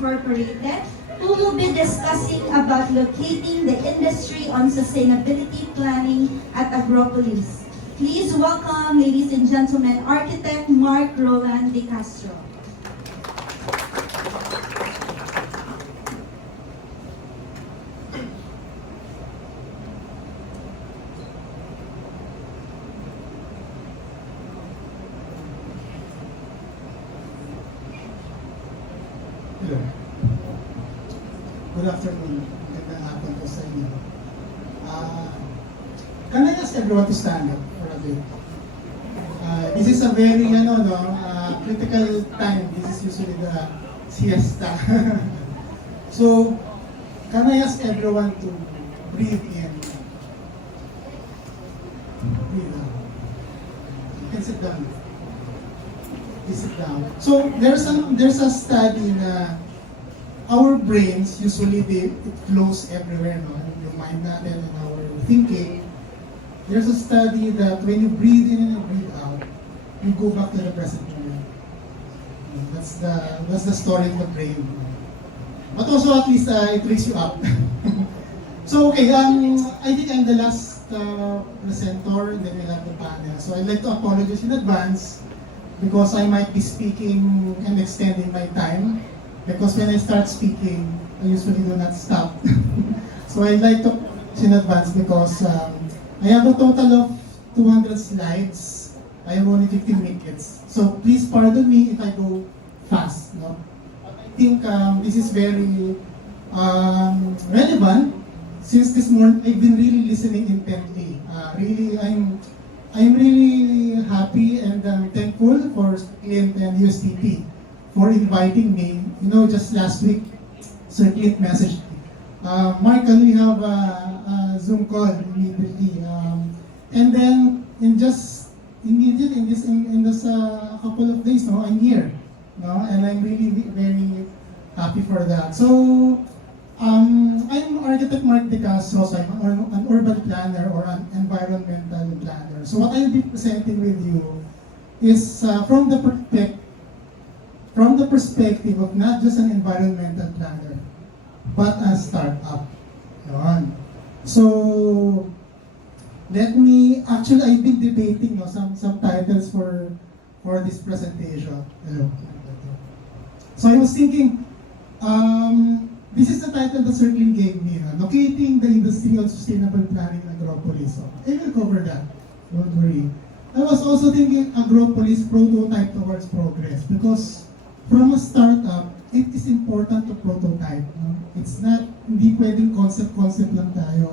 Incorporated, who will be discussing about locating the industry on sustainability planning at Agropolis. Please welcome, ladies and gentlemen, architect Mark Roland De Castro. Hello. Good afternoon. Magandang hapon po sa inyo. Can I ask everyone to stand up for a bit? This is a very, critical time. This is usually the siesta. So, can I ask everyone to breathe in? Breathe out. You can sit down. Sit down. So there's a study na our brains usually it flows everywhere, no? Yung mind natin and our thinking. There's a study that when you breathe in and you breathe out, you go back to the present moment. That's the story of the brain. But also at least it wakes you up. So okay, I think I'm the last presenter, and then we'll have the panel. So I'd like to apologize in advance because I might be speaking and extending my time. Because when I start speaking, I usually do not stop. So I'd like to apologize in advance because I have a total of 200 slides. I have only 15 minutes. So please pardon me if I go fast. No? But I think this is very relevant since this morning I've been really listening intently. I'm really happy and thankful for Clint and USTP for inviting me. You know, just last week, Sir Clint messaged me, Mark, can we have a Zoom call immediately? And then in just a couple of days, no, I'm here, no, and I'm really very happy for that. So. I'm architect Mark De Castro, so I'm an urban planner or an environmental planner. So what I'll be presenting with you is from the perspective of not just an environmental planner, but a startup. Yun. So let me, actually I've been debating some titles for this presentation. Hello. So I was thinking, this is the title that Sir Clint gave me, Locating the Industry on Sustainable Planning in Agropolis. So, I will cover that, don't worry. I was also thinking Agropolis prototype towards progress because from a startup, it is important to prototype. No? It's not, hindi pwedeng concept lang tayo.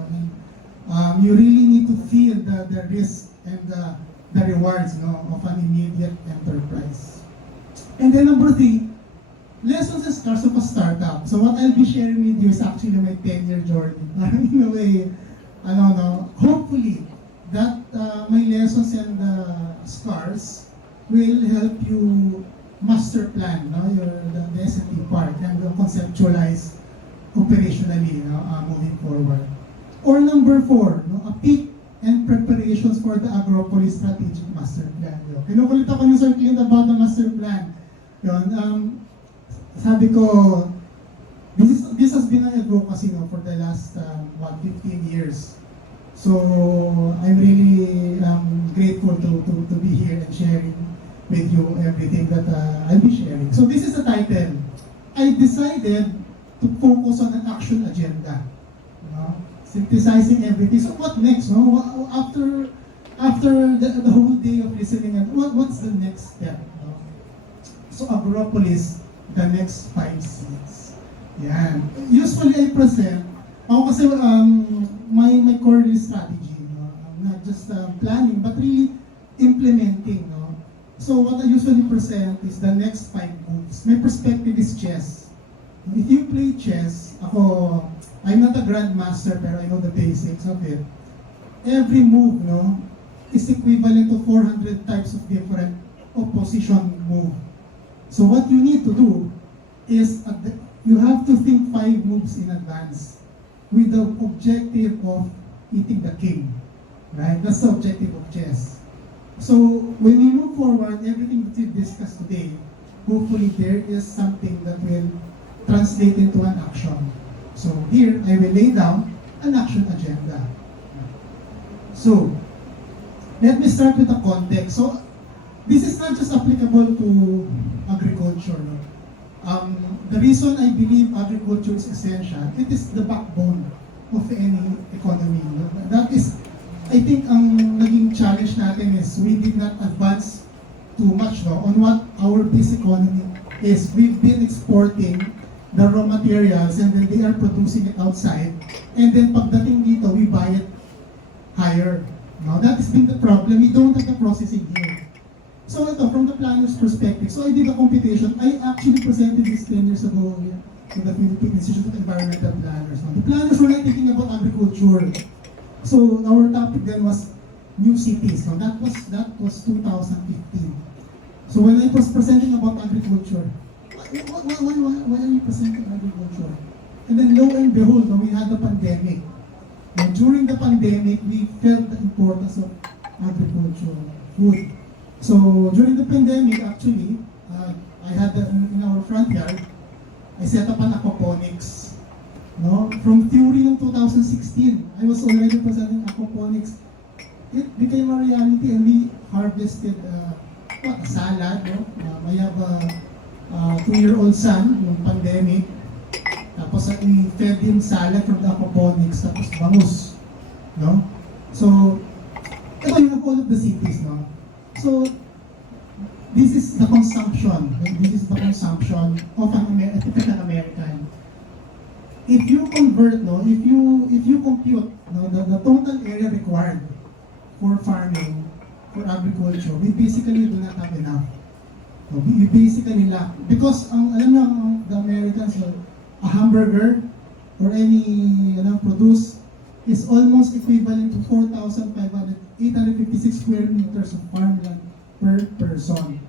You really need to feel the risk and the rewards, no, of an immediate enterprise. And then number 3, lessons and scars of a startup. So what I'll be sharing with you is actually my 10-year journey. In a way, hopefully that my lessons and scars will help you master plan, no, the S&T part and conceptualize operationally, moving forward. Or number 4, no, a peak and preparations for the Agropolis strategic master plan. Kinukulit ako ni Sir Clint about the master plan. Yun, sabi ko, this has been an advocacy, no, for the last 15 years. So I'm really grateful to be here and sharing with you everything that I'll be sharing. So this is the title. I decided to focus on an action agenda, synthesizing everything. So what next? No? After the whole day of listening, and what's the next step? No? So Agropolis, the next 5 C's. Yan. Usually I present, ako kasi my core strategy, no? Not just planning, but really implementing. No? So what I usually present is the next 5 moves. My perspective is chess. If you play chess, I'm not a grandmaster, pero I know the basics of it. Every move, no, is equivalent to 400 types of different opposition move. So what you need to do is you have to think 5 moves in advance with the objective of eating the king, right? That's the objective of chess. So when we move forward, everything that we discussed today, hopefully there is something that will translate into an action. So here, I will lay down an action agenda. So, let me start with the context. So, this is not just applicable to agriculture. No? The reason I believe agriculture is essential, it is the backbone of any economy. No? That is, I think, ang naging challenge natin is we did not advance too much on what our base economy is. We've been exporting the raw materials and then they are producing it outside. And then pagdating dito, we buy it higher. Now, that has been the problem. We don't have the processing here. So ito, from the planner's perspective, so I did a computation. I actually presented this 10 years ago to the Philippine Institute of Environmental Planners. Now, the planners were not thinking about agriculture. So our topic then was new cities. Now, that was 2015. So when I was presenting about agriculture, why are you presenting agriculture? And then lo and behold, we had the pandemic. Now, during the pandemic, we felt the importance of agriculture, food. So during the pandemic, actually, I had in our front yard, I set up an aquaponics. No? From theory in 2016, I was already presenting aquaponics. It became a reality and we harvested a salad. No? I have a 2-year-old son, yung pandemic. Tapos we fed him salad from the aquaponics, tapos bangus. No? So, ito you have all of the cities. No? So, this is the consumption. This is the consumption of a typical American. If you convert, no, if you compute the total area required for farming, for agriculture, we basically do not have enough. No, we basically lack. Because alam nyo, the Americans, a hamburger or any produce is almost equivalent to 856 square meters of farmland per person.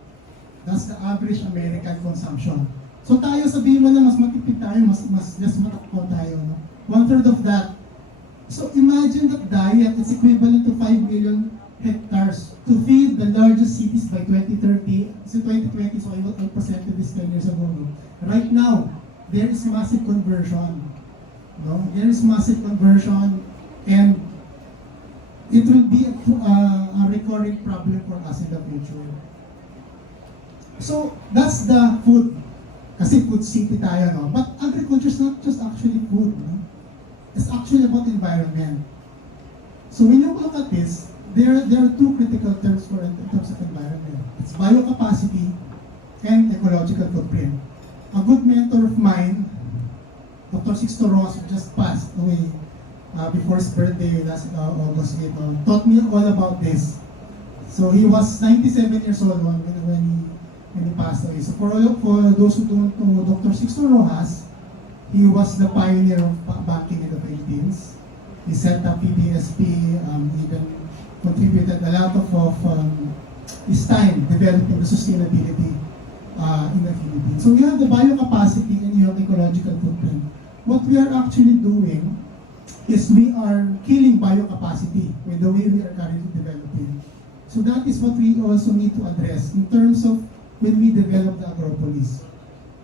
That's the average American consumption. So tayo, sabihin mo na mas matipid tayo, mas matakbo tayo. No? 1/3 of that. So imagine that diet is equivalent to 5 million hectares to feed the largest cities by 2030. So 2020, so I presented this 10 years ago. No? Right now, there is massive conversion. No? There is massive conversion and it will be a recurring problem for us in the future. So, that's the food. Kasi food city tayo, no? But agriculture is not just actually food, no? It's actually about environment. So, when you look at this, there are two critical terms in terms of environment. It's biocapacity and ecological footprint. A good mentor of mine, Dr. Sixto Ross, who just passed away before his birthday last August 8, taught me all about this. So he was 97 years old when he passed away. So for those who don't know Dr. Sixto Rojas, he was the pioneer of banking in the Philippines. He set up PBSP, even contributed a lot of his time developing the sustainability in the Philippines. So you have the biocapacity and you have ecological footprint. What we are actually doing is we are killing biocapacity with the way we are currently developing. So that is what we also need to address in terms of when we develop the Agropolis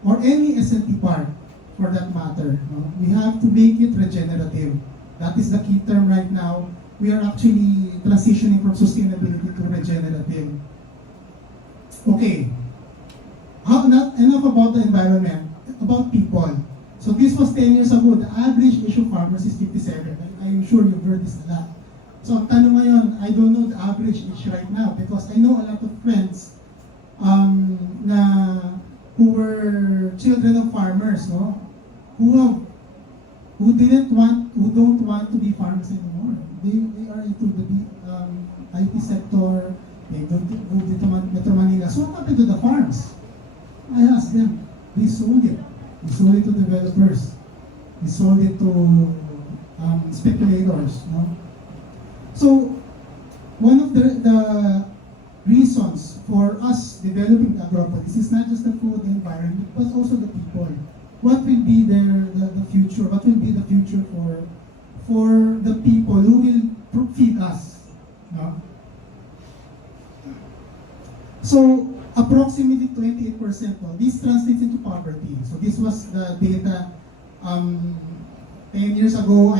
or any SNT park for that matter. No? We have to make it regenerative. That is the key term right now. We are actually transitioning from sustainability to regenerative. Okay. Enough about the environment, about people. So this was 10 years ago. The average age of farmers is 57. I'm sure you've heard this a lot. So ang tanong ngayon, I don't know the average age right now because I know a lot of friends who were children of farmers, no? Who don't want to be farmers anymore. They are into the IT sector. They moved into Metro Manila. So what happened to the farms? I asked them. They sold it. They sold it to developers. They sold it to speculators. No? So, one of the reasons for us developing the Agropolis is not just the food and environment, but also the people. What will be the future? What will be the future for the people who will feed us? No? So, approximately 20% 28%, this translates into poverty. So this was the data 10 years ago.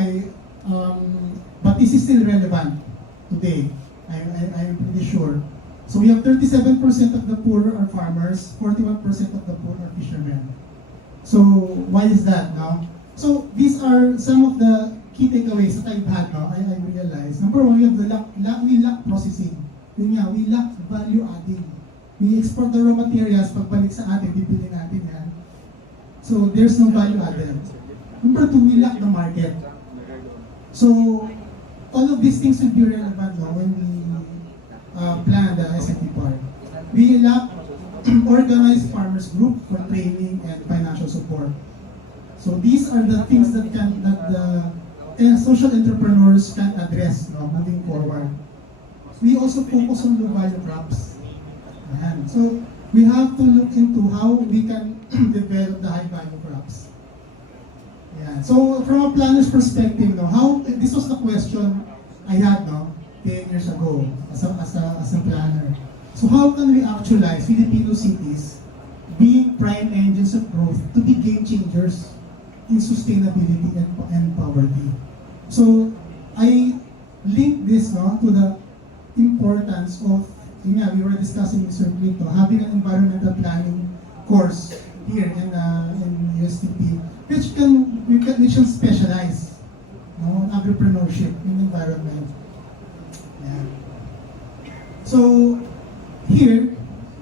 But this is still relevant today. I'm pretty sure. So we have 37% of the poor are farmers, 41% of the poor are fishermen. So why is that now? So these are some of the key takeaways that I've had now. I realized. Number one, we have we lack processing. Yun nga, we lack value adding. We export the raw materials, pagbalik sa atin, bibili natin yan. So there's no value added. Number two, we lack the market. So all of these things will be relevant now when we plan the SME part. We lack organized farmers group for training and financial support. So these are the things that the social entrepreneurs can address moving forward. We also focus on low value crops. Ayan. So we have to look into how we can develop the high value crops. Yeah. So from a planner's perspective, this was the question I had 10 years ago as a planner. So how can we actualize Filipino cities being prime engines of growth to be game changers in sustainability and poverty? So I link this to the importance of, we were discussing in Circuit, having an environmental planning course here in USTP, which can specialize in entrepreneurship in environment. Yeah. So here,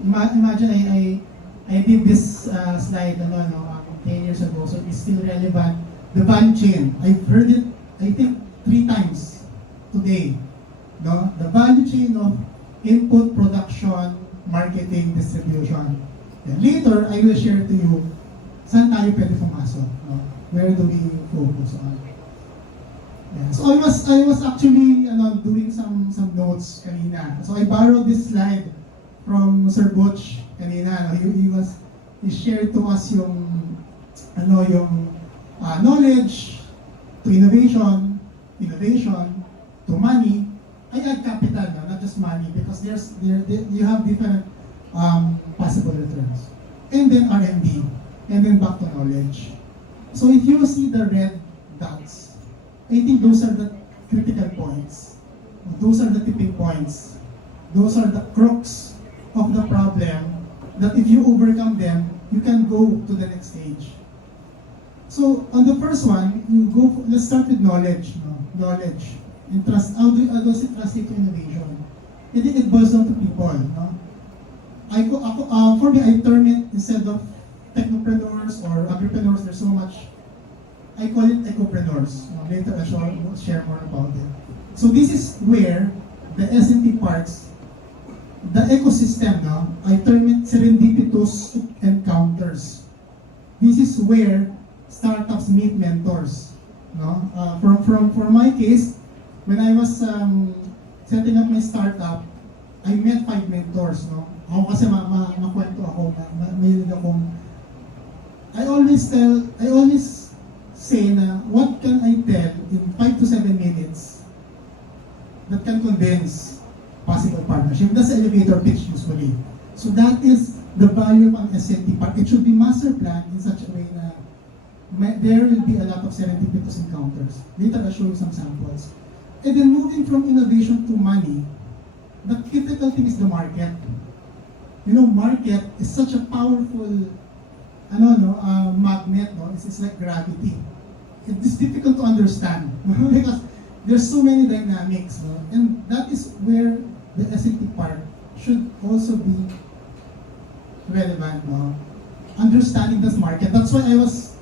imagine I did this slide 10 years ago, so it's still relevant. The value chain, I've heard it, I think 3 times today. The value chain of input, production, marketing, distribution. And later, I will share to you saan tayo pwede pumasok. Where do we focus on? Yeah. So I was actually doing some notes kanina. So I borrowed this slide from Sir Butch kanina. He shared to us yung knowledge to innovation to money. I add capital, not just money, because you have different possible returns. And then R&D, and then back to knowledge. So if you see the red dots, I think those are the critical points. Those are the tipping points. Those are the crux of the problem that if you overcome them, you can go to the next stage. So on the first one, let's start with knowledge. Knowledge. And trust, how does it translate to innovation? I think it boils down to people. For me, I term it, instead of technopreneurs or agripreneurs, there's so much, I call it ecopreneurs. Later I'll share more about it. So this is where the S&T parts, the ecosystem, I term it serendipitous encounters. This is where startups meet mentors. For my case, when I was setting up my startup, I met 5 mentors. Ako kasi makwento ako, mahilig akong, I always say na, what can I tell in 5 to 7 minutes that can convince possible partnership? That's the elevator pitch usually. So that is the value of an SNT part. It should be master planned in such a way na there will be a lot of serendipitous encounters. Later I'll show you some samples. And then moving from innovation to money, the critical thing is the market. Market is such a powerful magnet. It's like gravity. It's difficult to understand because there's so many dynamics. And that is where the SAT part should also be relevant. Understanding this market. That's why I was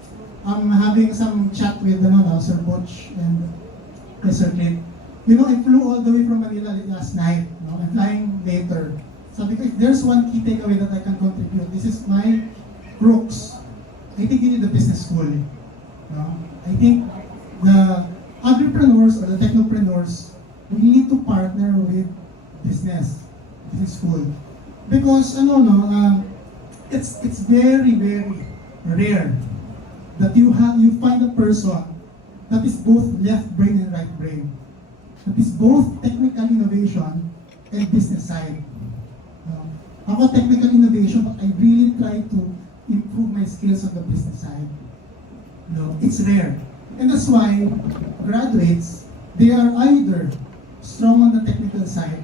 having some chat with Sir Butch and Sir Clint. I flew all the way from Manila last night. I'm flying later. So if there's one key takeaway that I can contribute, this is my crux. I think you need a business school. I think the agripreneurs or the technopreneurs, we need to partner with business school. Because it's very, very rare that you find a person that is both left brain and right brain. That is both technical innovation and business side. ako technical innovation, but I really try to improve my skills on the business side. No, it's rare. And that's why graduates, they are either strong on the technical side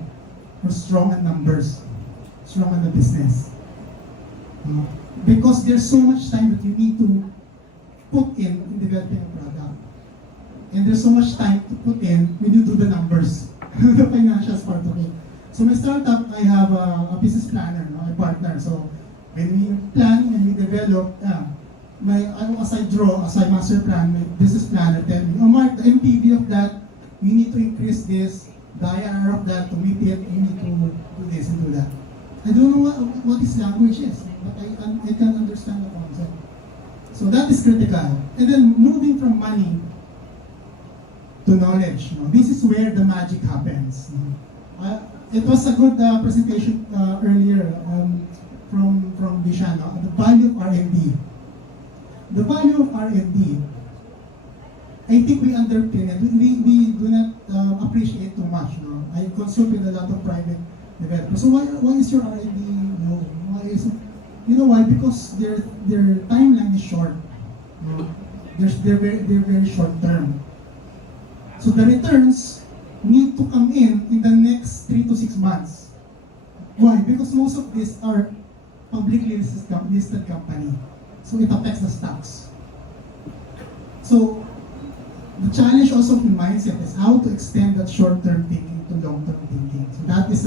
or strong at numbers, strong on the business. No? Because there's so much time that you need to put in developing a product. And there's so much time to put in when you do the numbers, the financial part of it. So my startup, I have a business planner, no, a partner. So when we plan, when we develop, as I draw, as I master plan, my business planner tell me, oh Mark, the MPV of that, we need to increase this, the IRR of that, to meet it, we need to do this and do that. I don't know what this language is, but I can understand the concept. So that is critical. And then moving from money to knowledge. This is where the magic happens. It was a good presentation earlier from Bishan, the value of R&D. The value of R&D, I think we underpin it. We do not appreciate too much. I consult with a lot of private developers. So why is your R&D low? You know why? Because their timeline is short. They're very short term. So the returns need to come in the next 3 to 6 months. Why? Because most of these are publicly listed company. So it affects the stocks. So the challenge also in mindset is how to extend that short-term thinking to long-term thinking. So that is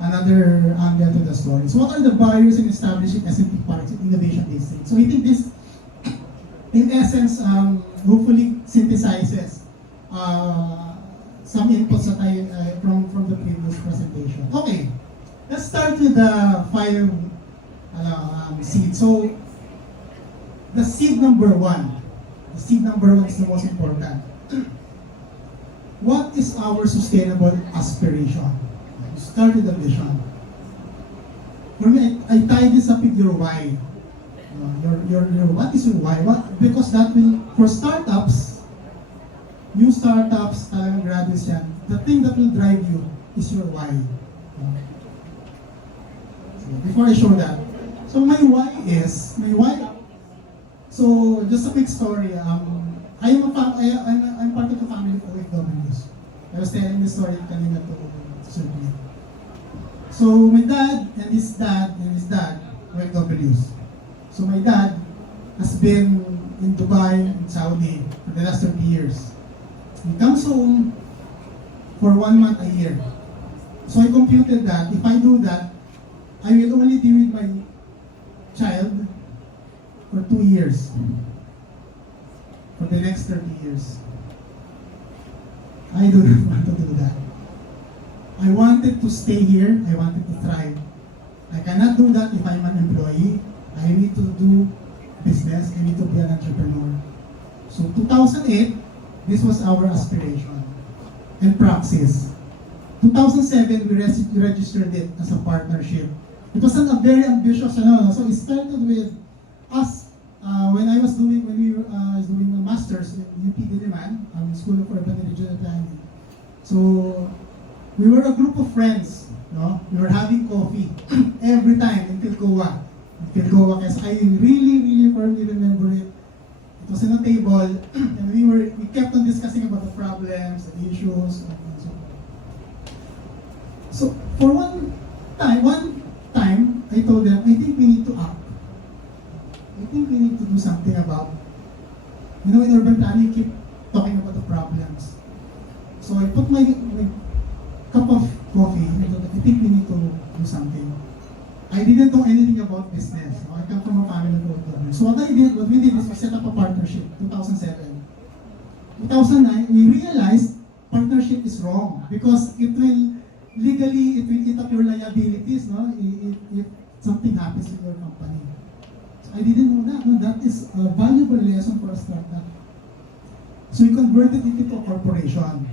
another angle to the story. So what are the barriers in establishing S&P parks in innovation district? So I think this, in essence, hopefully synthesizes some inputs that from the previous presentation. Okay, let's start with the 5 seeds. So the seed number 1. The seed number 1 is the most important. What is our sustainable aspiration? You start with the vision. For me, I tie this up with your why. Your what is your why? Because that will, for startups, new startups, graduates yan, the thing that will drive you is your why. So before I show that, so my why, so just a quick story. I'm part of the family of OFWs. I was telling this story kanina to Sylvia. So my dad and his dad OFWs. So my dad has been in Dubai, in Saudi for the last 30 years. He comes home for 1 month a year. So I computed that if I do that, I will only deal with my child for 2 years. For the next 30 years. I do not want to do that. I wanted to stay here. I wanted to thrive. I cannot do that if I'm an employee. I need to do business. I need to be an entrepreneur. So 2008, this was our aspiration and praxis. 2007, we registered it as a partnership. It was a very ambitious, so it started with us when we was doing a master's in UP Diliman, School of Urban and Regional Planning. So we were a group of friends, we were having coffee every time in Kilgoa, because I really firmly remember it. It was in a table, and we kept on discussing about the problems, the issues, and so on. So for one time, I told them, I think we need to act. I think we need to do something about, in urban planning, you keep talking about the problems. So I put my cup of coffee, and I thought, I think we need to do something. I didn't know anything about business. I come from a family of entrepreneurs. So what we did is we set up a partnership, 2007. 2009, we realized partnership is wrong because it will legally eat up your liabilities, if something happens in your company. So I didn't know that. That is a valuable lesson for a startup. So we converted it into a corporation.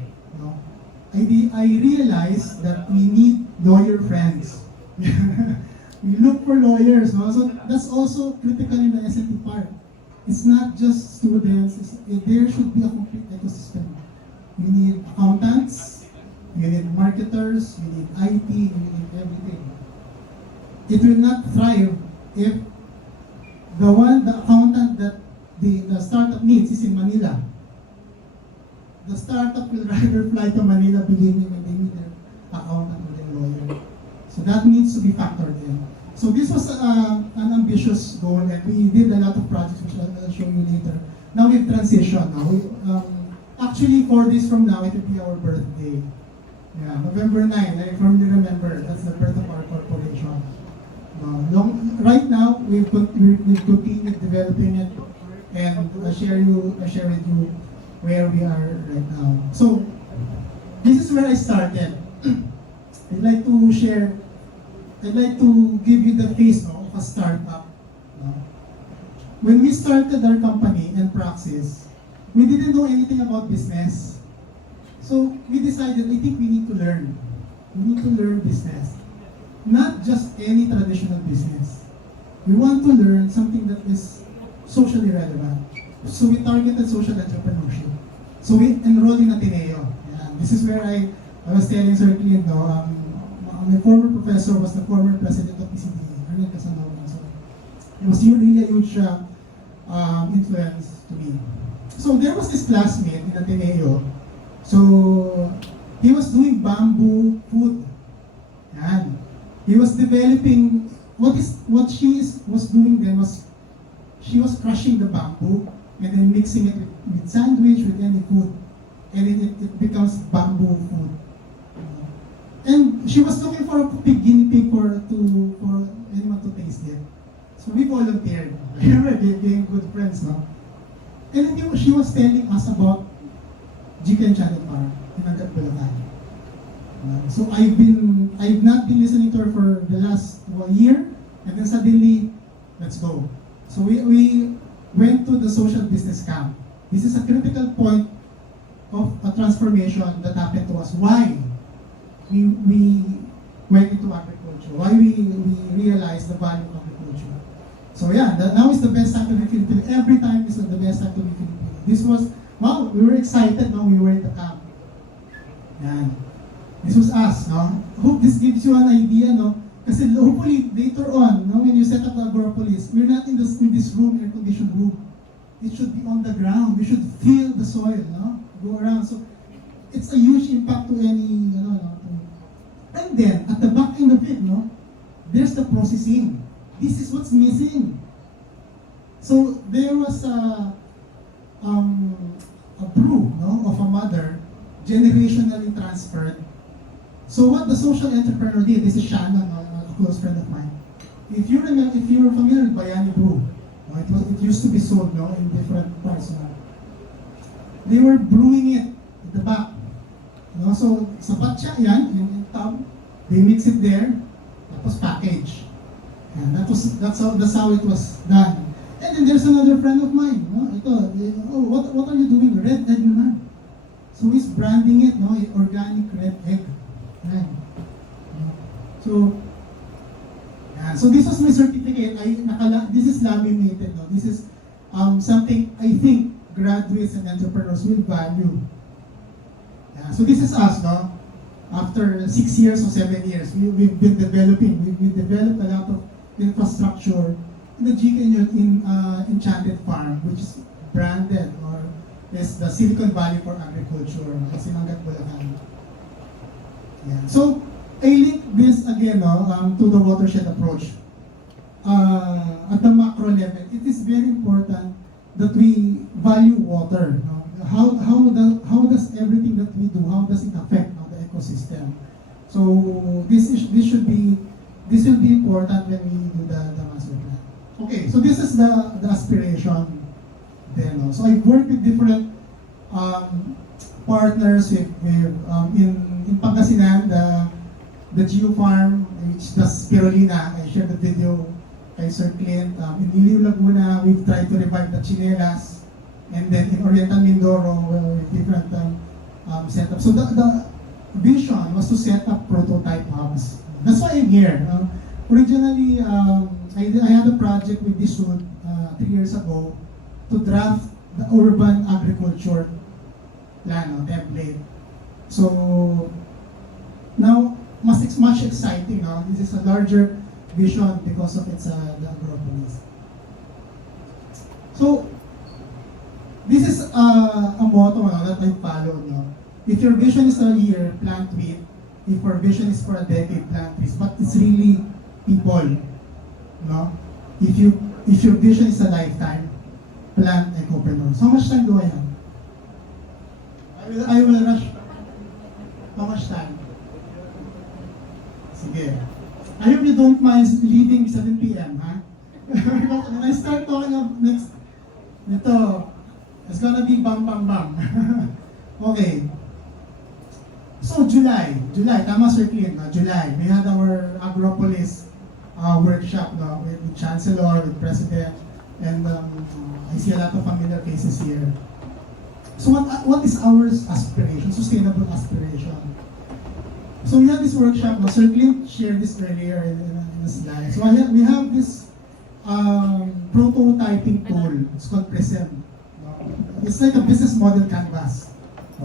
I realized that we need lawyer friends. We look for lawyers. So that's also critical in the S&P part. It's not just students. There should be a complete ecosystem. We need accountants, we need marketers, we need IT, we need everything. it will not thrive if the accountant that the startup needs is in Manila. The startup will rather fly to Manila, believe me, when they need their accountant or their lawyer. So that needs to be factored in. So this was an ambitious goal, and we did a lot of projects, which I'll show you later. Now we've transitioned. Actually, 4 days from now, it will be our birthday. Yeah, November 9, I firmly remember, that's the birth of our corporation. Right now, we've continued developing it, and I share with you where we are right now. So, this is where I started. I'd like to give you the face of a startup. When we started our company and Praxis, we didn't know anything about business. So we decided, I think we need to learn. We need to learn business. Not just any traditional business. We want to learn something that is socially relevant. So we targeted social entrepreneurship. So we enrolled in Ateneo. Yeah, this is where I was telling Sir Clint, my former professor was the former president of PCD, Arnel Casanova. So it was really a huge influence to me. So there was this classmate in Ateneo. So he was doing bamboo food. And he was developing, what she was doing then was, she was crushing the bamboo and then mixing it with sandwich, with any food. And then it becomes bamboo food. And she was looking for a guinea pig for anyone to taste it. So we volunteered. Remember, being good friends, no? And then she was telling us about Chicken Channel Park in Agropolis. So I've not been listening to her for the last 1 year, and then suddenly, let's go. So we went to the social business camp. This is a critical point of a transformation that happened to us. Why we went into agriculture? Why we realized the value of agriculture? So yeah, now is the best time to be Filipino. Every time is the best time to be Filipino. This was, wow, we were excited when we were in the camp. Yan. This was us, no? I hope this gives you an idea, no? Kasi hopefully later on, no, when you set up the Agropolis, we're not in this room, air-conditioned room. It should be on the ground. We should feel the soil, no? Go around. So it's a huge impact to any, and then at the back end of it, no, there's the processing. This is what's missing. So there was a brew, no, of a mother, generationally transferred. So what the social entrepreneur did, this is Shannon, a close friend of mine. If you're familiar with Bayani brew, no, it used to be sold, no, in different parts. No? They were brewing it at the back. No? So sa batya yan, in tub, they mix it there, tapos package. And that's how it was done. And then there's another friend of mine, no? What are you doing? Red egg naman. So he's branding it, no? Organic red egg. Right. So this was my certificate. This is laminated, no? This is something I think graduates and entrepreneurs will value. Yeah. So this is us, no? After 6 years or 7 years, we've been developing. We developed a lot of infrastructure in the GK Enchanted Farm, which is branded or is the Silicon Valley for agriculture, Sinangat, Bulacan. Yeah. So I link this again, to the watershed approach. At the macro level, it is very important that we value water. How does everything that we do, how does it affect the ecosystem? So this will be important when we do the master plan. Okay, so this is the aspiration then. So I've worked with different partners in Pangasinan, the Geo Farm, which does spirulina. I shared the video kay Sir Clint. In Iliw, Laguna, we've tried to revive the chinelas. And then in Oriental Mindoro, different setup. So the vision was to set up prototype hubs. That's why I'm here. Originally, I had a project with this 3 years ago to draft the urban agriculture plan, template. So now, much exciting. This is a larger vision because of its the Agropolis. So, this is a motto that I follow. No? If your vision is a year, plant wheat. If your vision is for a decade, plant trees. But it's really people. No? If your vision is a lifetime, plant ecopreneurs. How much time do I have? I will rush. How much time? Sige. I hope you don't mind leaving 7 p.m., ha? When I start talking of next, ito, it's gonna be bam bam bam. Okay. So July, tama Sir Clint, July, we had our Agropolis workshop with the Chancellor, with President, and I see a lot of familiar faces here. So what is our aspiration, sustainable aspiration? So we had this workshop, Sir Clint shared this earlier in the slide. So we have this prototyping tool, it's called Prism. It's like a business model canvas.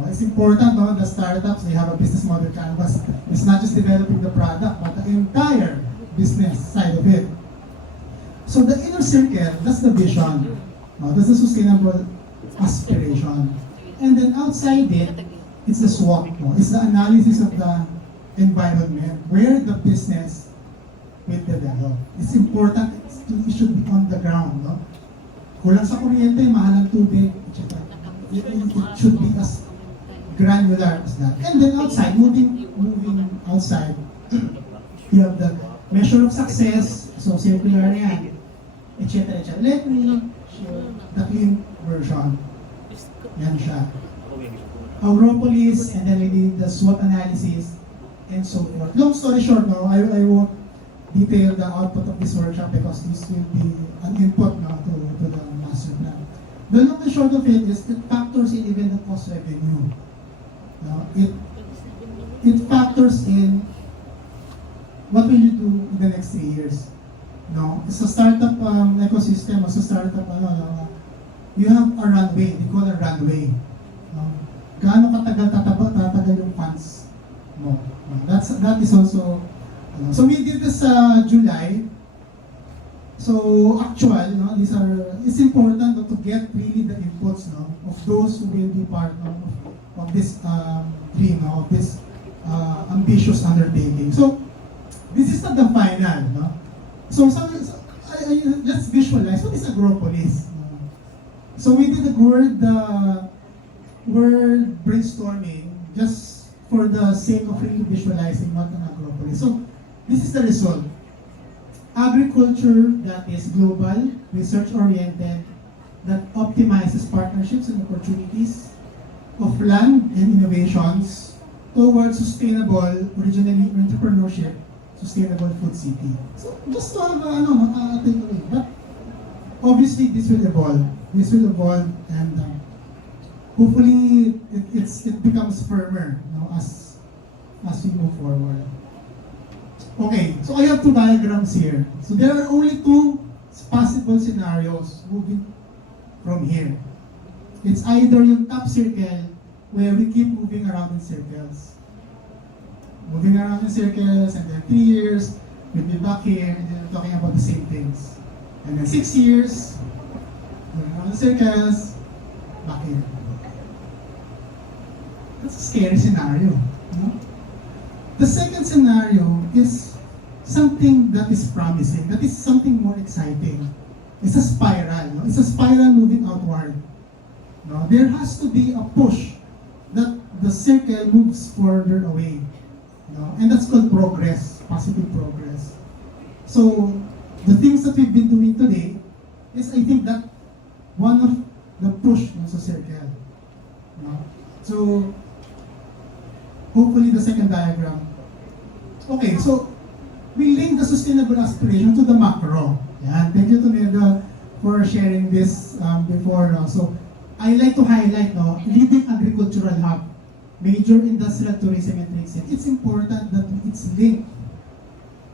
It's important, the startups, they have a business model canvas. It's not just developing the product, but the entire business side of it. So the inner circle, that's the vision. That's the sustainable aspiration. And then outside it, it's the SWOT. It's the analysis of the environment, where the business will develop. It's important, it should be on the ground. Kulang sa kuryente, mahal ang tubig, etc. It should be as granular as that. And then outside, moving outside, you have the measure of success, so circular yan, etc. etc. Let me share the clean version. Yan siya. Agropolis, and then we did the SWOT analysis, and so forth. Long story short, I won't detail the output of this workshop because this will be an input to the master plan. The long and short of it is it factors in even the cost revenue. It factors in what will you do in the next 3 years. It's a startup ecosystem, it's a startup, you have a runway, we call it a runway. Gaano katagal tatagal yung funds mo. That is also, so we did this July. So actual, it's important to get really the inputs of those who will be part of this dream, of this ambitious undertaking. So this is not the final. So let's visualize what is Agropolis. So we did the word brainstorming just for the sake of really visualizing what an Agropolis. So this is the result. Agriculture that is global, research-oriented, that optimizes partnerships and opportunities of land and innovations towards sustainable, originally entrepreneurship, sustainable food city. So just to have a takeaway. But obviously this will evolve. And hopefully it becomes firmer as we move forward. Okay, so I have two diagrams here. So there are only two possible scenarios moving from here. It's either yung top circle where we keep moving around in circles. Moving around in circles, and then 3 years, we'll be back here and then talking about the same things. And then 6 years, moving around in circles, back here. That's a scary scenario. The second scenario is something that is promising, that is something more exciting. It's a spiral. It's a spiral moving outward. There has to be a push that the circle moves further away. And that's called progress, positive progress. So the things that we've been doing today is, I think, that one of the push sa circle. So hopefully the second diagram. Okay, so we link the sustainable aspiration to the macro. Yan. Thank you to Neda for sharing this before. So I like to highlight leading agricultural hub, major industrial tourism and trade. It's important that it's linked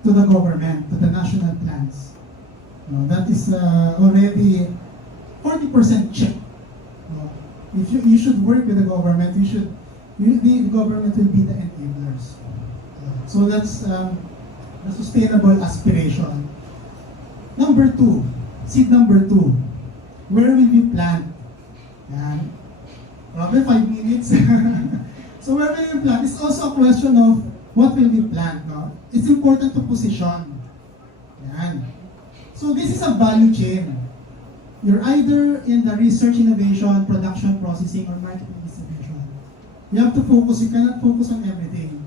to the government, to the national plans. That is already 40% check. If you should work with the government, the government will be the enablers. So that's the sustainable aspiration. Number 2, seed number 2, where will you plant? Yan. Probably 5 minutes. So where will you plant? It's also a question of what will we plant, no? It's important to position. Yan. So this is a value chain. You're either in the research, innovation, production, processing, or marketing distribution. You have to focus. You cannot focus on everything.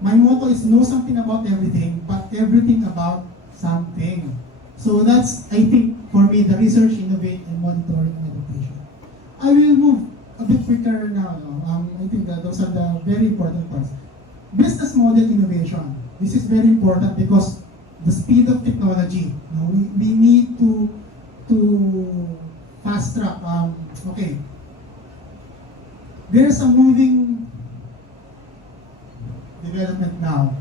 My motto is know something about everything, but everything about something. So that's, I think, for me, the research, innovate, and monitoring and adaptation. I will move a bit quicker now. No? I think that those are the very important parts. Business model innovation. This is very important because the speed of technology. No? We need to fast track. Okay. There's a moving development now.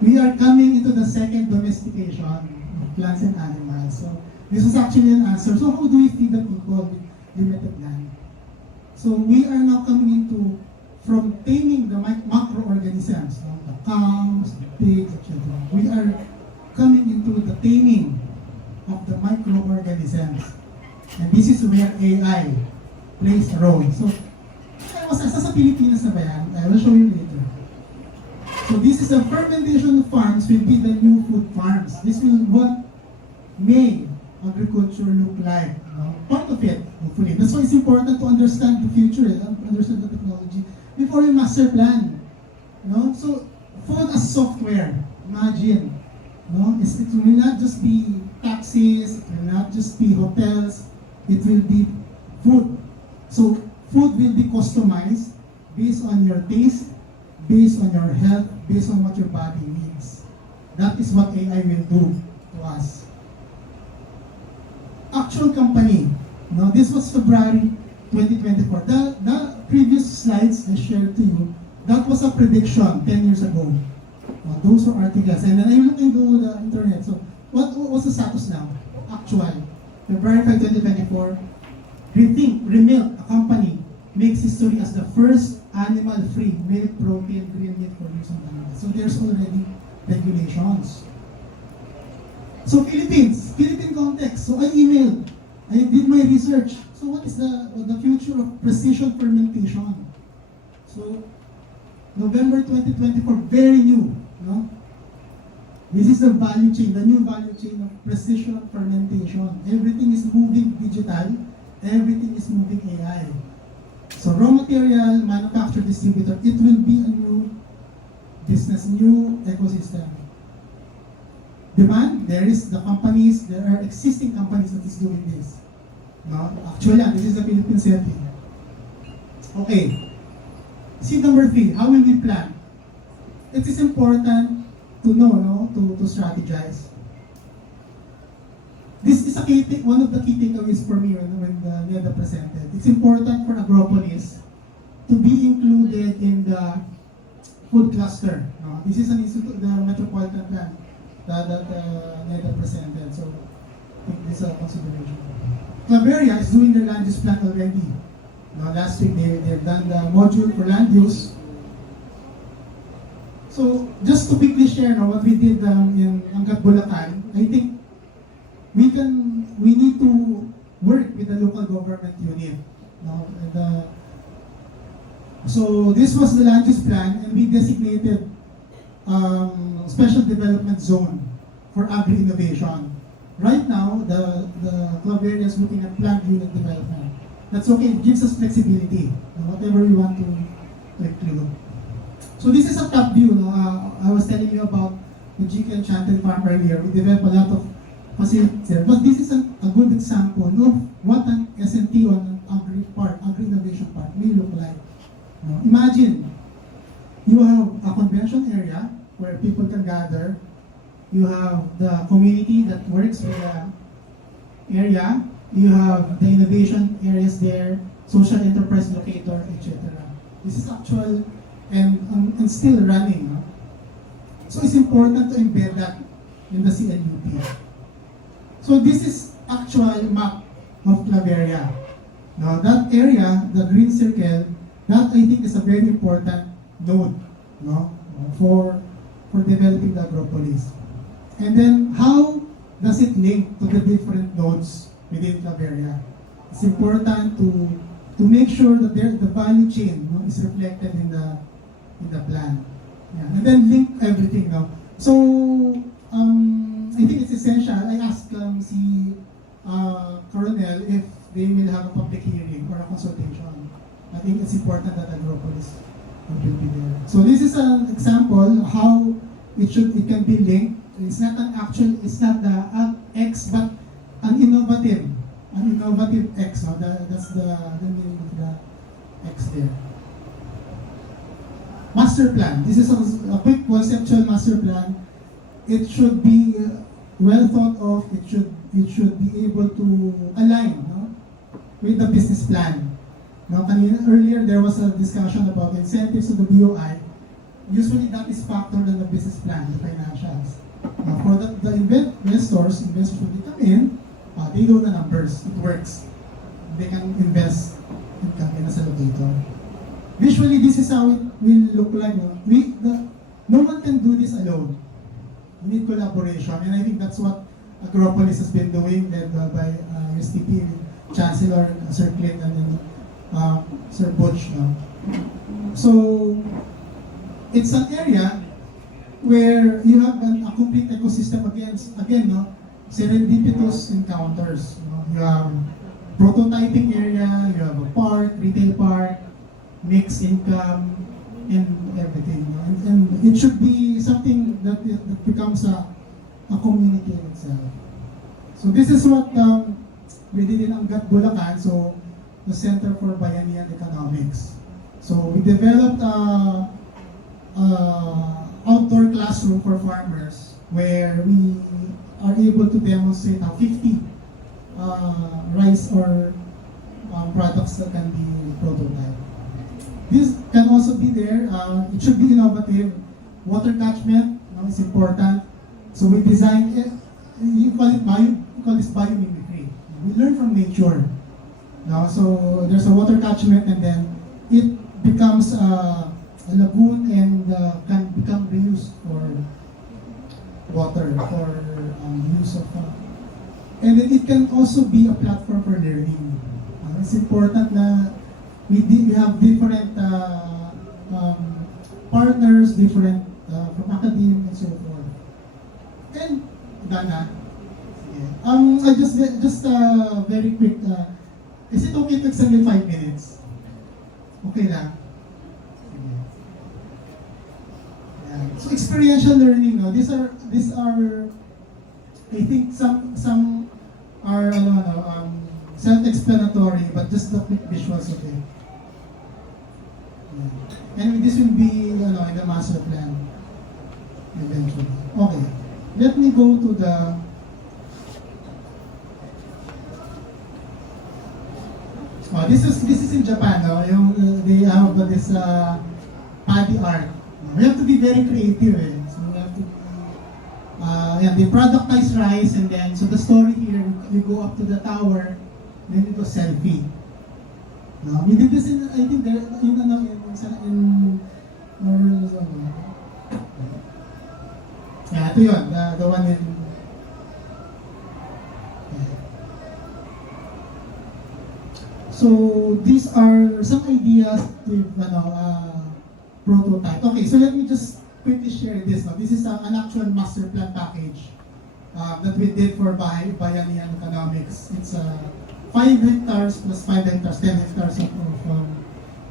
We are coming into the second domestication of plants and animals. So this is actually an answer. So how do we feed the people with limited land? So we are now coming into from taming the macroorganisms, the cows, the pigs, etc. We are coming into the taming of the microorganisms. And this is where AI plays a role. So, sa Pilipinas na ba yan? I will show you later. So this is the fermentation farms will be the new food farms. This will what may agriculture look like. Part of it, hopefully. That's why it's important to understand the future, understand the technology before you master plan. So food as software. Imagine. It will not just be taxis, it will not just be hotels, it will be food. So food will be customized based on your taste, based on your health, based on what your body needs. That is what AI will do to us. Actual company. This was February 2024. The previous slides I shared to you, that was a prediction 10 years ago. Those were articles. And then I looked into the internet. So what was the status now? Actual. February 5, 2024. Remilk, a company, makes history as the first animal-free milk protein green meat producer in Canada. So there's already regulations. So Philippine context. So I emailed, I did my research. So what is the future of precision fermentation? So November 2024, very new. This is the value chain, the new value chain of precision fermentation. Everything is moving digital, everything is moving AI. So raw material, manufacturer, distributor, it will be a new business, new ecosystem. Demand, there are existing companies that is doing this. Actually, this is the Philippine setting. Okay. Seed number 3, how will we plan? It is important to know, to strategize. This is one of the key takeaways for me when Neda presented. It's important for Agropolis to be included in the food cluster. This is an institute, the metropolitan plan that Neda presented. So I think this is a consideration. Claveria is doing their land use plan already. Last week they've done the module for land use. So just to quickly share what we did in Angat Bulacan, I think we need to work with the local government unit. So this was the land use plan, and we designated special development zone for agri-innovation. Right now, the club area is looking at plant unit development. That's okay, it gives us flexibility, whatever we want to include. So this is a top view. I was telling you about the GK Enchanted Farm earlier. We developed a lot of facilities there. But this is a good example of what an S&T on an agri-innovation park may look like. Imagine, you have a convention area where people can gather. You have the community that works with the area. You have the innovation areas there, social enterprise locator, etc. This is actual and still running. So it's important to embed that in the CNUP. So this is actual map of Claveria. Now that area, the green circle, that I think is a very important node for for developing the Agropolis. And then how does it link to the different nodes within Claveria? It's important to make sure that the value chain, no, is reflected in the plan. Yeah. And then link everything now. So I think it's essential. I asked si Coronel if they will have a public hearing or a consultation. I think it's important that Agropolis will be there. So this is an example how it can be linked. It's not the X, but an innovative X. No? That's the meaning of the X there. Master plan. This is a quick conceptual master plan. It should be well thought of. It should be able to align, no, with the business plan. Now, earlier there was a discussion about incentives to the BOI. Usually that is factored in the business plan, the financials. Now, for the investors when they come in, they know the numbers. It works. They can invest in as a locator. Visually, this is how it will look like. No one can do this alone. We need collaboration, and I think that's what Agropolis has been doing, led by USTP Chancellor Sir Clint and Sir Butch. So it's an area where you have a complete ecosystem again, no, serendipitous encounters. You have prototyping area, you have a park, retail park, mixed income, and everything. And it should be something that becomes a community in itself. So this is what we did in Angat, Bulacan, so the Center for Bayanihan Economics. So we developed outdoor classroom for farmers where we are able to demonstrate how 50 rice or products that can be prototyped. This can also be there. It should be innovative. Water catchment, is important. So we designed it. You call this biomimicry. We learn from nature. So there's a water catchment, and then it becomes a lagoon and can become reused for water, for use of. And then it can also be a platform for learning. It's important na we have different partners, different from academia and so forth. And Dana, I just very quick. Is it okay to extend in 5 minutes? Okay lang. Yeah. So experiential learning, these are I think some are self-explanatory, but just the quick visuals of it. Yeah. And this will be in the master plan eventually. Okay, let me go to the this is in Japan. They have this paddy art. We have to be very creative. So we have to they productize rice, and then so the story here, we go up to the tower, then we go selfie. We did this in, I think, ito yun, the one in, so these are some ideas with prototype. Okay, so let me just quickly share this. This is an actual master plan package that we did for Bayanihan Economics. It's 5 hectares plus 5 hectares, 10 hectares of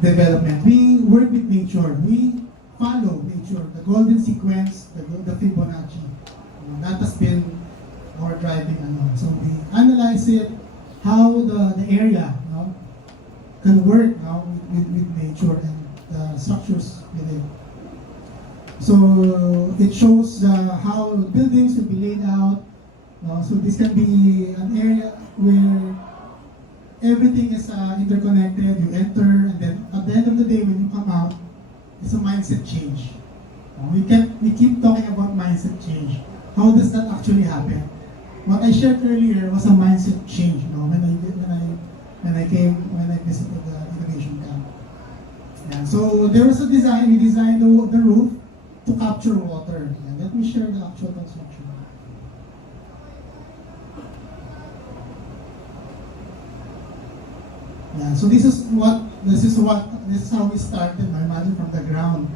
development. We work with nature. We follow nature, the golden sequence, the Fibonacci. That has been our driving. So we analyze it, how the area can work with nature and the structures within. So it shows how buildings will be laid out. So this can be an area where everything is interconnected. You enter, and then at the end of the day, when you come out, it's a mindset change. We keep talking about mindset change. How does that actually happen? What I shared earlier was a mindset change. When I visited the innovation camp. Yeah. So there was a design. We designed the roof to capture capture water. And let me share the actual construction. Yeah, so this is how we started, my imagine from the ground.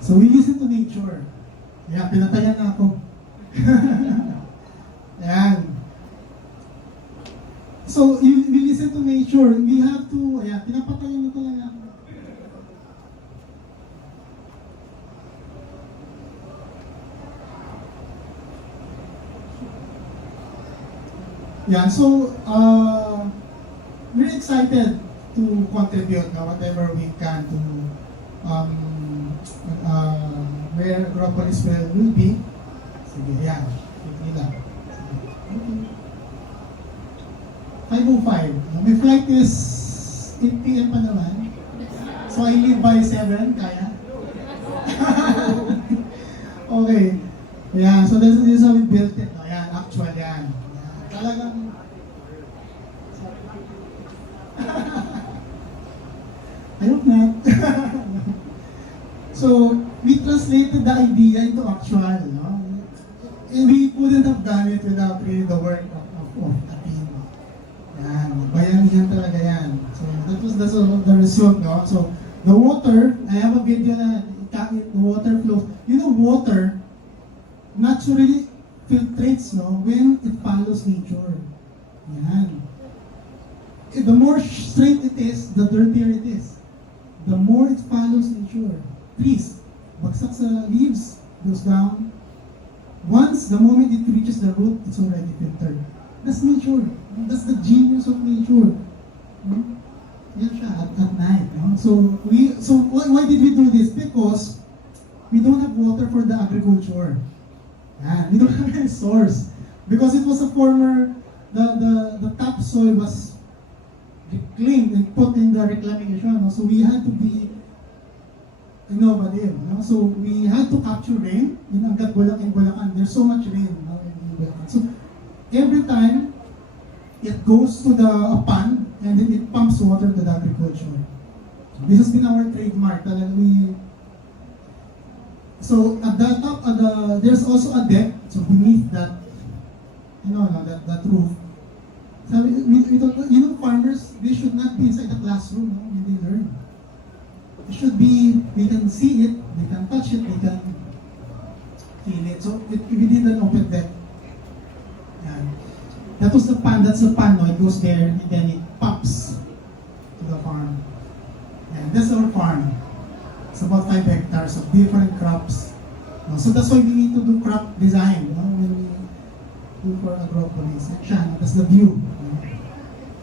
So we listen to nature. Yeah, pinatayan na ako. Ayan. So, we listen to nature. We have to, ayan, pinapatayan na talaga ako. Yeah, so, we're excited to contribute whatever we can to where Agropolis will be. Sige, yan. Sige lang. Sige. 5:05. My flight is 8 p.m. pa naman. So I leave by 7, kaya? Okay. Yeah, so this is how we built it. Ayan, actual yan. Talagang I hope not. So, we translated the idea into actual, no? And we couldn't have done it without really the work of a team. Yan, bayanihan talaga yan. So, that's the result, no? So, the water, I have a video na the water flows. You know, water naturally filtrates, no? When it follows nature. Yan. The more straight it is, the dirtier it is. The more it follows nature. Trees, bagsak sa leaves, goes down. Once, the moment it reaches the root, it's already filtered. That's nature. That's the genius of nature. Yan siya, at night. No? So why did we do this? Because we don't have water for the agriculture. We don't have any source. Because it was a former, the topsoil was reclaimed and put in the reclamation. No? So we had to be innovative. No? So we had to capture rain. In Bulacan, there's so much rain. No? In Bulacan. So every time it goes to a pond and then it pumps water to the agriculture. This has been our trademark. So at the top, there's also a deck. So beneath that, that roof. So we thought, farmers, they should not be inside the classroom when they learn. It should be, they can see it, they can touch it, they can feel it. So we did an open deck. Yan. That was the pan, that's the pan, no? It goes there and then it pops to the farm. And that's our farm. It's about 5 hectares of different crops. No? So that's why we need to do crop design, when we do for Agropolis. Yan, that's the view.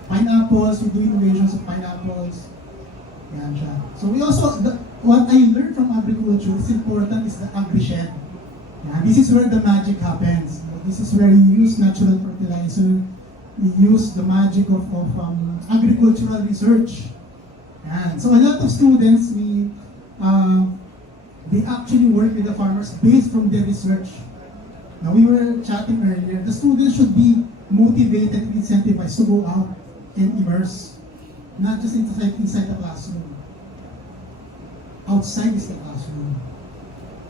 Pineapples, we do innovations of pineapples. Yan siya. So we also, what I learned from agriculture is important is the agri-shed. This is where the magic happens. This is where you use natural fertilizer, you use the magic of agricultural research. Yan. So a lot of students, they actually work with the farmers based from their research. Now we were chatting earlier, the students should be motivated and incentivized to go out and immerse. Not just inside the classroom. Outside is the classroom.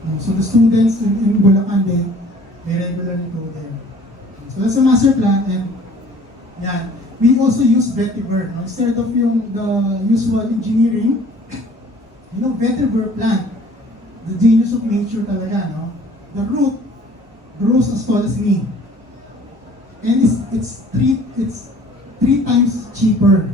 No, so the students in Bulacan, they regularly go there. So that's a master plan, and yan. We also use vetiver. No? Instead of the usual engineering, vetiver plant, the genius of nature talaga, no? The root grows as tall as me. And it's three times cheaper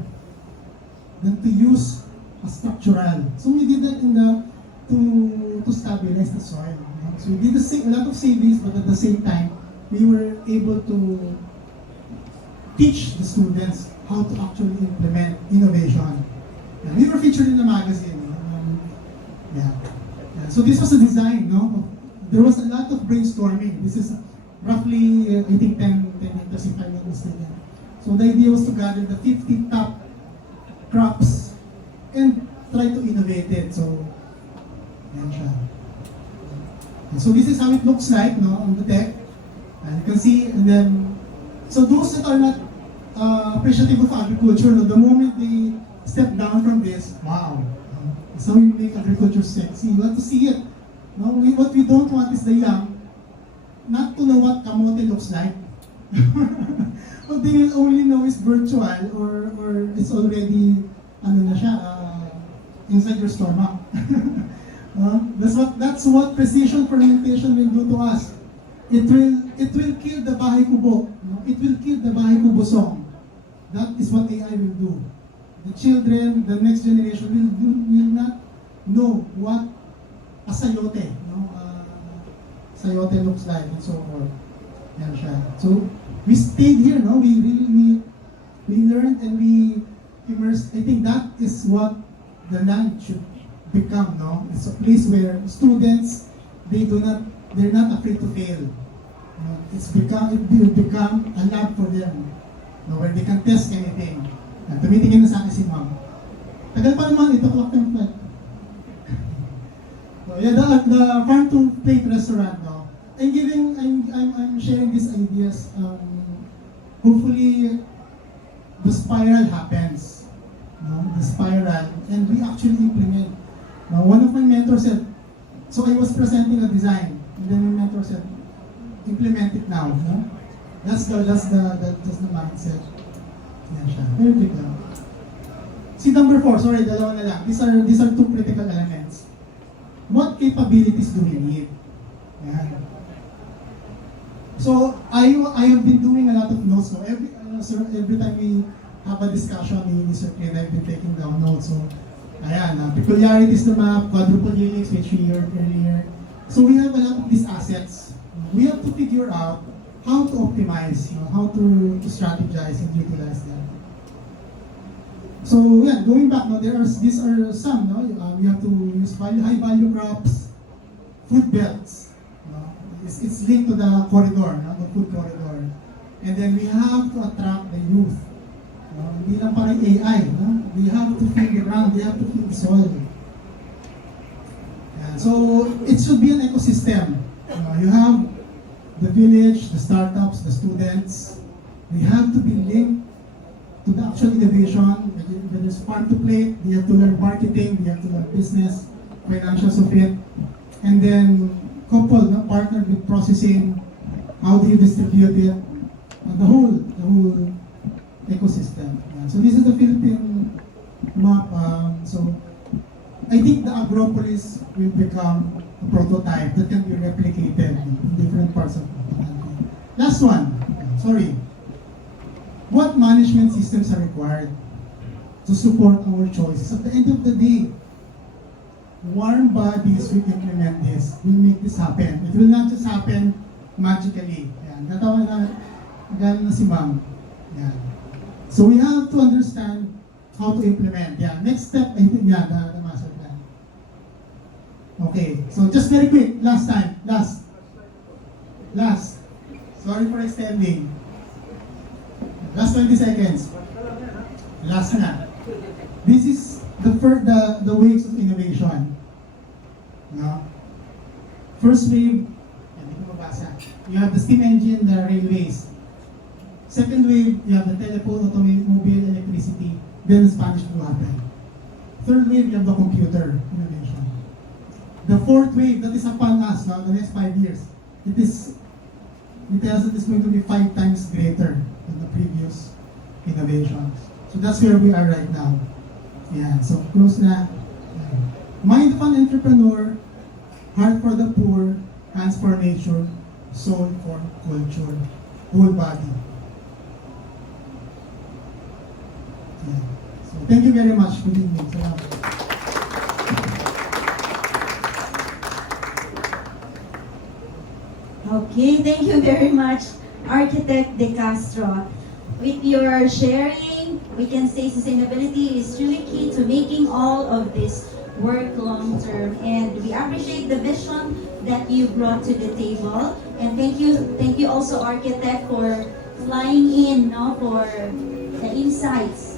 than to use a structural. So we did that to stabilize the soil. So we did a lot of savings, but at the same time, we were able to teach the students how to actually implement innovation. And we were featured in the magazine. So this was a design, no? There was a lot of brainstorming. This is roughly, I think, 10 hectares if I'm not mistaken. So the idea was to gather the 50 top crops and try to innovate it. So, yan siya. And so this is how it looks like, no, on the deck. And you can see, and then, so those that are not appreciative of agriculture, no, the moment they step down from this, wow, that's how you make agriculture sexy. You have to see it. No, what we don't want is the young not to know what kamote looks like. What they will only know is virtual or it's already ano na siya, inside your stomach. That's what precision fermentation will do to us. It will kill the bahay kubo. No? It will kill the bahay kubo song. That is what AI will do. The children, the next generation will not know what a sayote, no? Sayote looks like and so forth. Yan siya. So we stayed here, no? We learned and we immersed. I think that is what the land should become, no? It's a place where students they're not afraid to fail. It will become a lab for them, no? Where they can test anything. At tumitingin na sa akin si ma'am. Tagal pa naman, ito clock yung flat. So, yeah, the farm to plate restaurant, no? I'm sharing these ideas. Hopefully, the spiral happens. No? The spiral, and we actually implement. Now, one of my mentors said, so I was presenting a design, and then my mentor said, implement it now. No? That's the mindset. Yan siya. Very quick lang. See number 4, sorry, dalawa na lang. These are two critical elements. What capabilities do we need? Yan. So I have been doing a lot of notes. So every time we have a discussion in Mr. Clint, I've been taking down notes. So ayan, peculiarities ng map, quadruple helix, which we heard earlier. So we have a lot of these assets. We have to figure out how to optimize, how to strategize and utilize them. So yeah, going back, these are some. We have to use high value crops, food belts. It's linked to the corridor, the food corridor. And then we have to attract the youth. Hindi lang parang AI. We have to feed the ground, they have to feed the soil. Yeah, so it should be an ecosystem. You have the village, the startups, the students. They have to be linked to the actual innovation. When there's farm to plate, they have to learn marketing, they have to learn business, financials of it. And then coupled, partnered with processing, how do you distribute it, the whole ecosystem. Yeah. So this is the Philippine map. So I think the Agropolis will become a prototype that can be replicated in different parts of the country. Last one, sorry. What management systems are required to support our choices? At the end of the day, warm bodies will implement this, will make this happen. It will not just happen magically. Yan. Natawa na, galing na si ma'am. Yan. So we have to understand how to implement. Yeah. Next step, I think, the master plan. Okay, so just very quick, last. Sorry for extending. Last 20 seconds. Last na. This is the waves of innovation. No? First wave, hindi ko mabasa. You have the steam engine, the railways. Second wave, you have the telephone, automobile, electricity. Then the Spanish flu happened. Third wave, you have the computer innovation. The fourth wave, that is upon us now, the next 5 years. It tells that it's going to be 5 times greater than the previous innovations. So that's where we are right now. Yeah, so close na. Mind for entrepreneur, heart for the poor, hands for nature, soul for culture, whole body. Yeah. So thank you very much. Good evening. Salamat. Okay, thank you very much, Architect De Castro. With your sharing, we can say sustainability is really key to making all of this work long term. And we appreciate the vision that you brought to the table. And thank you also, Architect, for flying in, for the insights